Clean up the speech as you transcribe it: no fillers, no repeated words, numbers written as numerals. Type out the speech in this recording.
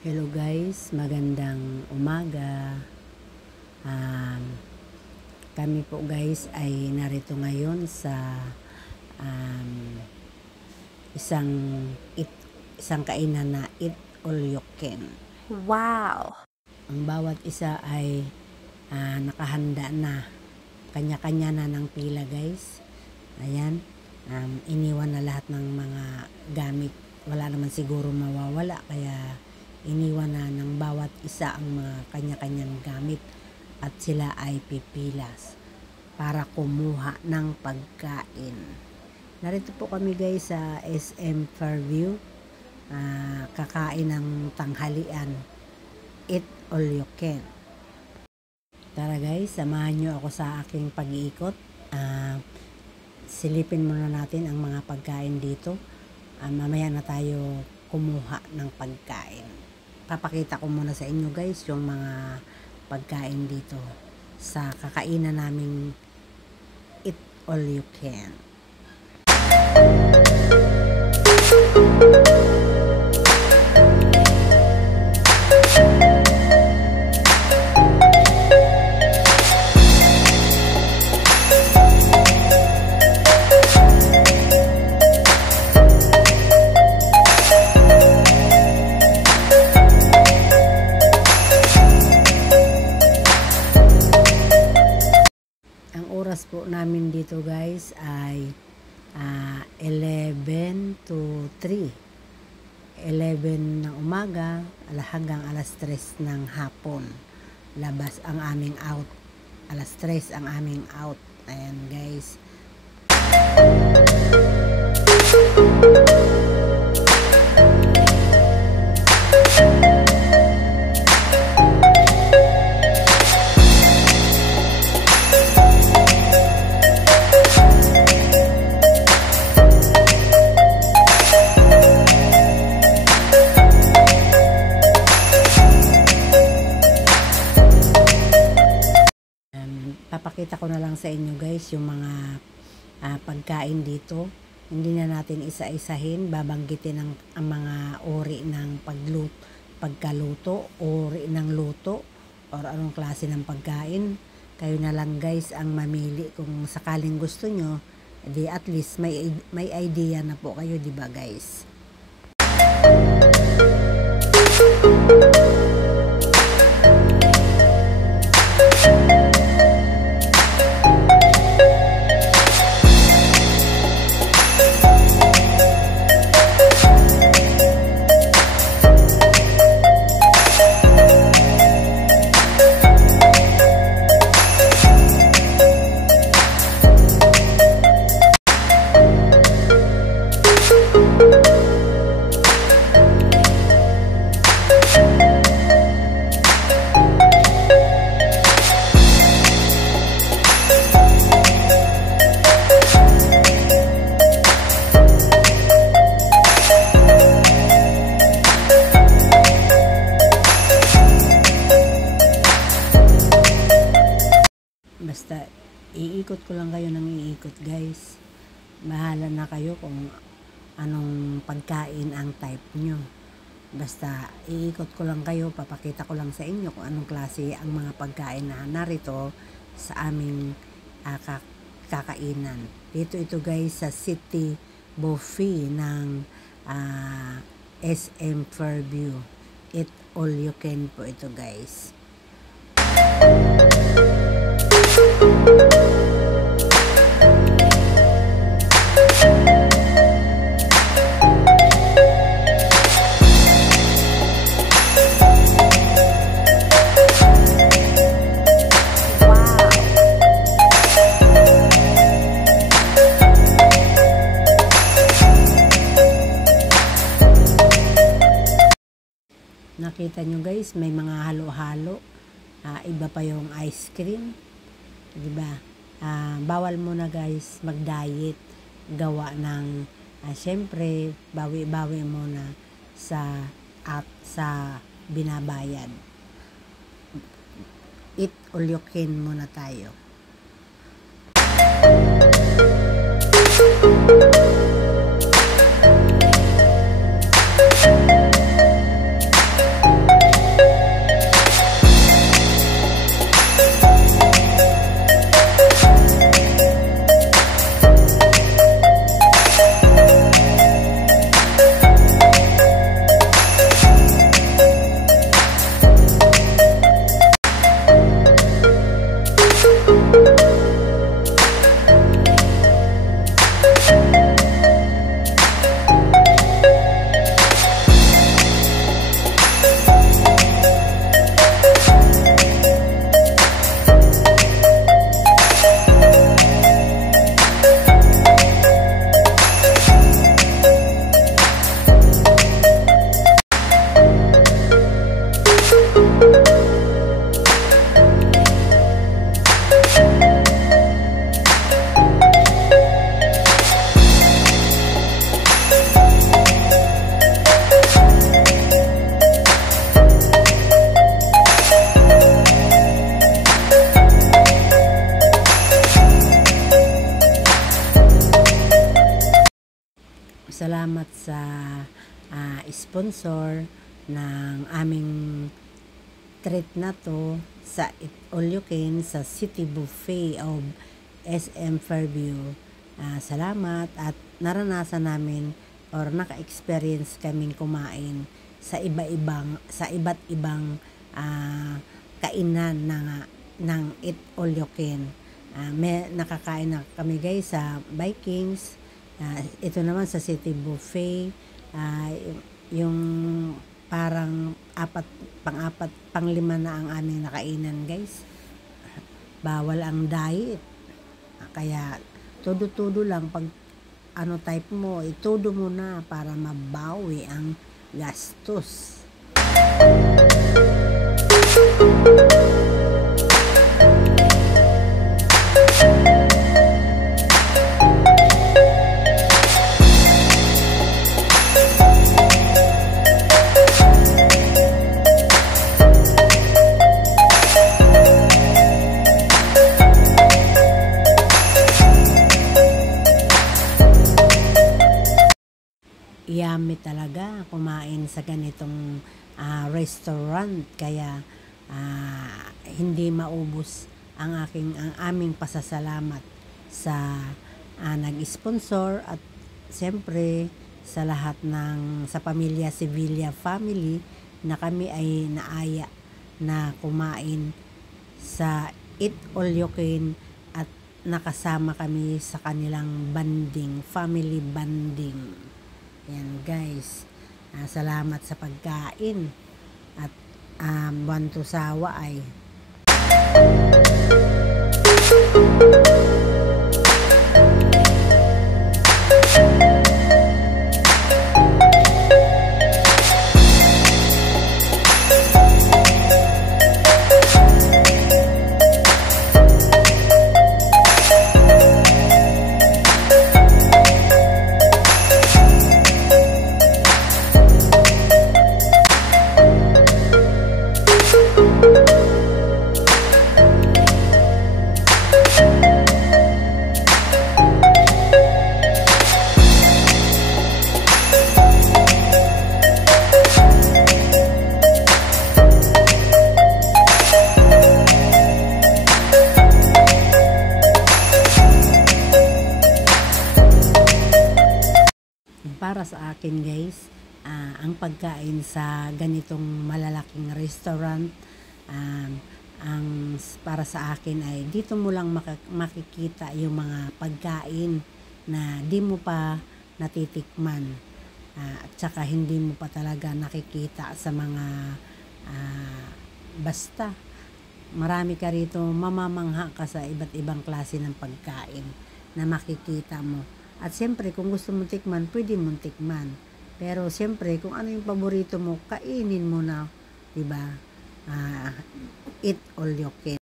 Hello guys, magandang umaga. Kami po guys ay narito ngayon sa isang kainan na eat all you can. Wow! Ang bawat isa ay nakahanda na. Kanya-kanya na ng pila guys. Ayan, iniwan na lahat ng mga gamit. Wala naman siguro mawawala, kaya iniwan na ng bawat isa ang mga kanya-kanyang gamit at sila ay pipilas para kumuha ng pagkain. Narito po kami guys sa SM Fairview, kakain ng tanghalian, eat all you can. Tara guys, samahan nyo ako sa aking pag-iikot. Silipin muna natin ang mga pagkain dito. Mamaya na tayo kumuha ng pagkain. Papakita ko muna sa inyo guys yung mga pagkain dito sa kakainan naming eat all you can. Oras po namin dito guys ay 11 to 3. 11 ng umaga hanggang alas 3 ng hapon. Labas ang aming out. Alas 3 ang aming out. Ayan guys. Papakita ko na lang sa inyo guys yung mga pagkain dito. Hindi na natin isa-isahin, babanggitin ang mga uri ng pagkaluto, uri ng luto, or anong klase ng pagkain. Kayo na lang guys ang mamili kung sakaling gusto nyo, di at least may idea na po kayo, di ba guys? Basta iikot ko lang kayo ng iikot guys. Bahala na kayo kung anong pagkain ang type nyo. Basta iikot ko lang kayo, papakita ko lang sa inyo kung anong klase ang mga pagkain na narito sa aming kakainan. Dito ito guys sa City Buffet ng SM Fairview. Eat all you can po ito guys. Nakita nyo guys, may mga halo-halo. Iba pa yung ice cream. Diba? Bawal muna guys mag-diet. Gawa ng, syempre, bawi-bawi muna sa binabayad. Eat all you can muna tayo. sponsor ng aming treat na to sa Eat All You Can sa City Buffet of SM Fairview. Salamat at naranasan namin or naka-experience kaming kumain sa iba't ibang kainan ng Eat All You Can. May nakakain na kami guys sa Vikings. Ito naman sa City Buffet, yung parang pang-lima na ang aming nakainan guys. Bawal ang diet. Kaya todo lang pag type mo, itudo mo na para mabawi ang gastos. Yummy talaga kumain sa ganitong restaurant, kaya hindi maubos ang aming pasasalamat sa nag-sponsor at siyempre sa lahat sa pamilya Sevilla family na kami ay naaya na kumain sa Eat All You Can at nakasama kami sa kanilang banding, family banding. Yan guys, salamat sa pagkain at buwan to sawa ay para sa akin guys, ang pagkain sa ganitong malalaking restaurant, para sa akin ay dito mo lang makikita yung mga pagkain na di mo pa natitikman, at saka hindi mo pa talaga nakikita sa mga basta marami ka rito, mamamangha ka sa iba't ibang klase ng pagkain na makikita mo. At siyempre, kung gusto mong tikman, pwede mong tikman. Pero siyempre, kung ano yung paborito mo, kainin mo na, diba? Eat All You Can.